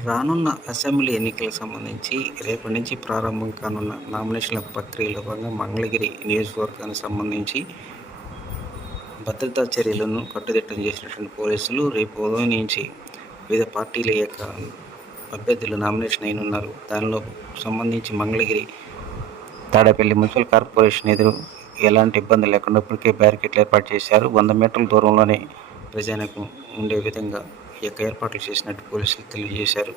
రానున్న అసెంబ్లీ ఎన్నికలకు సంబంధించి రేపటి నుంచి ప్రారంభం కానున్న నామినేషన్ల ప్రక్రియలో భాగంగా మంగళగిరి నియోజకవర్గానికి సంబంధించి భద్రతా చర్యలను కట్టుదిట్టం చేసినటువంటి పోలీసులు రేపు ఉదయం నుంచి వివిధ పార్టీల యొక్క అభ్యర్థులు నామినేషన్ అయినున్నారు. దానిలో సంబంధించి మంగళగిరి తాడేపల్లి మున్సిపల్ కార్పొరేషన్ ఎదురు ఎలాంటి ఇబ్బంది లేకుండా ఇప్పటికే బ్యారికేడ్లు ఏర్పాటు చేశారు. 100 మీటర్ల దూరంలోనే ప్రజానికం ఉండే విధంగా ఈ యొక్క ఏర్పాట్లు చేసినట్టు పోలీసులు తెలియజేశారు.